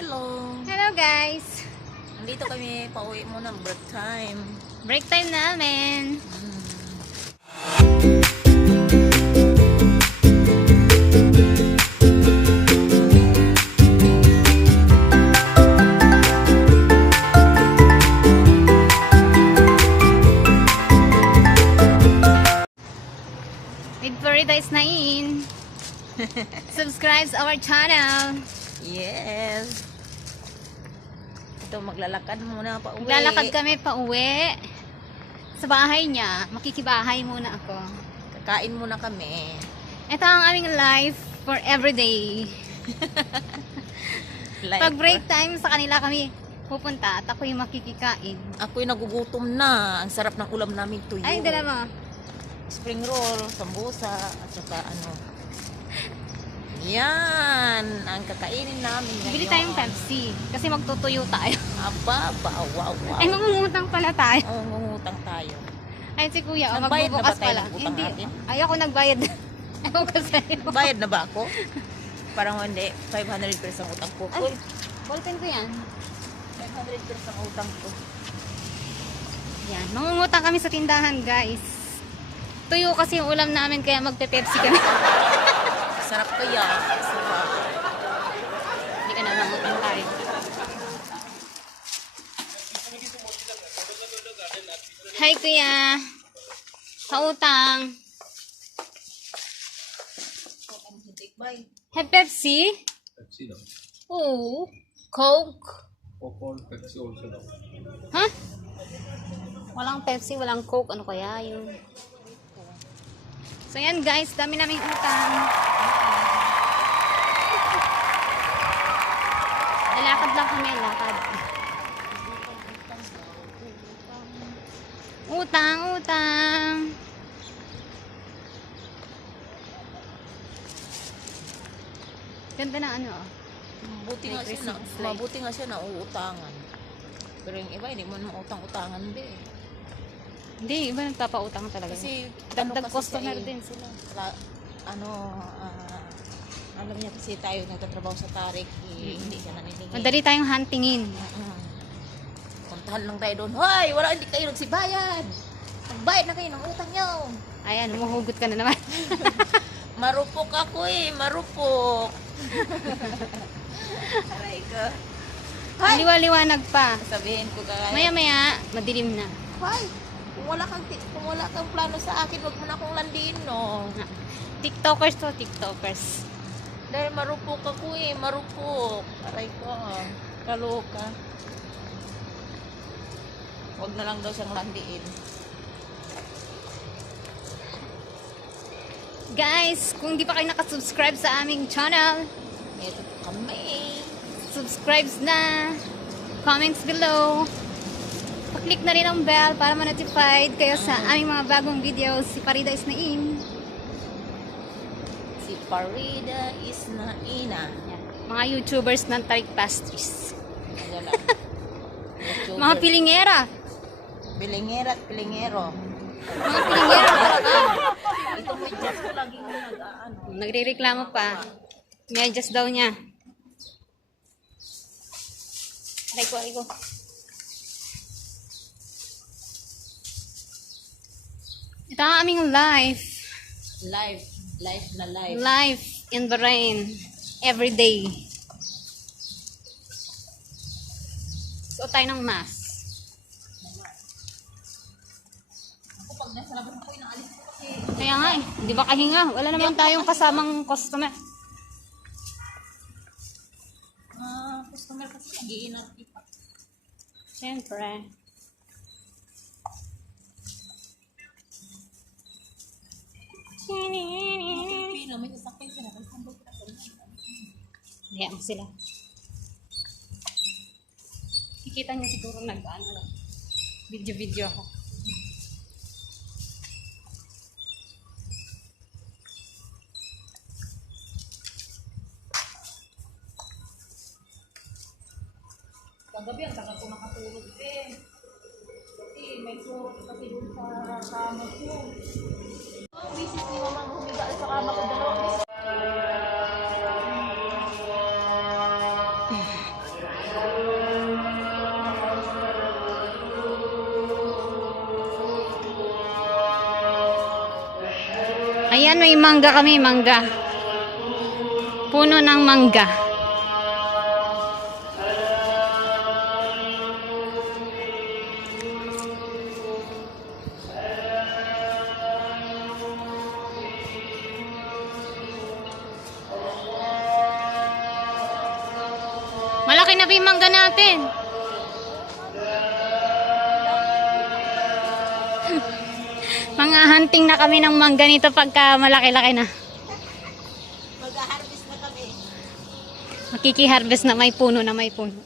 Hello! Hello guys! Nandito kami, pauwi muna, break time. Break time namin! With Paradise Nain! Subscribe our channel! Yes! Ito, maglalakad muna pauwi. Lalakad kami pa uwi sa bahay niya. Makikibahay muna ako. Kakain muna kami. Ito ang aming life for everyday. Pag break time sa kanila kami pupunta at ako yung makikikain. Ako'y nagugutom na. Ang sarap ng ulam namin tuyo. Ay, dala mo. Spring roll, sambusa, at saka ano. Yan! Ang kakainin namin ngayon. Bili tayong Pepsi kasi magtutuyo tayo. Aba, wow. Ay, mangungutang pala tayo. Oo, ngungutang tayo. Ay, si kuya, Nagbayad na ba magbubukas tayo pala. ng utang Hindi. natin? Ay, ako nagbayad. Ewan ko sa'yo. Bayad na ba ako? Parang hindi. 500 pesos ang utang ko. Ay, Uy, ballpen ko yan. 500 pesos ang utang ko. Yan, mangungutang kami sa tindahan, guys. Tuyo kasi yung ulam namin, kaya magpe-Pepsi kami. Sarap kaya. Sarap. Hindi ka na mangutang tayo. Hi, kuya. Pautang. Have Pepsi? Pepsi daw. Oo. Coke. Coke, Pepsi also daw. Ha? Walang Pepsi, walang Coke. Ano kaya yun? So yan guys, dami naming utang. Lakad lang kami, lakad. Utang. Ganda na ano oh. Mabuti nga siya na uutangan. Pero yung iba, hindi mo naman utang-utangan din. Hindi, iba nagpapautang talaga. Kasi, dagdag kasi customer siya, din sila. Alam niya kasi tayo nagtatrabaho sa Tarik, hindi siya naniningin. Madali tayong huntingin. Puntahan lang tayo doon. Hoy, hindi kayo nagsibayad. Magbayad na kayo ng utang niyo. Ayan, umuhugot ka na naman. Marupok ako marupok. Aray ka. Liwa-liwanag pa. Sabihin ko kaya. Maya-maya, madilim na. Hoy, kung wala kang plano sa akin, wag mo na akong landiin, no. TikTokers to, TikTokers. Dahil marupok ako marupok. Aray ko, kaloka. Wag na lang daw siyang landiin. Guys, kung di pa kayo nakasubscribe sa aming channel, Ito kami. subscribe na. Comments below. Pa-click na rin ang bell para ma-notified kayo sa aming mga bagong videos. Si Parida is Nain. Si Parida is Naina. Yan. Mga YouTubers ng Tarik Pastries. Ayan lang. YouTuber. Mga pilingera. Pilingera at pilingero. Mga pilingera. Ito mo just ko laging nag-aano. Nagre-reklamo pa. Medyas daw niya. Aray ko. Ito ang aming life. Life na life. Life in Bahrain. Every day. Suot tayo ng mask. Ako pag nasa labas ako, inaalis ko kasi. Kaya nga di ba kahinga? Wala naman tayong kasamang customer. Customer kasi nag-iinat ipa. Siyempre. Pino, may sasakyan sila. Kaya mo sila. Kikita niyo siguro nag-ano lang. Video ako. Kagabi ang tagal ko nakatulog Kasi may surot kasi doon sa kama ko. Ang bisis ni mamang humiga sa kama ko 2 beses. Ayan, may mangga kami, mangga. Puno ng mangga. Malaki na ba yung mangga natin? Mga hunting na kami ng mangga nito pagka malaki-laki na. Mag-harvest na kami. Makiki-harvest na may puno na may puno.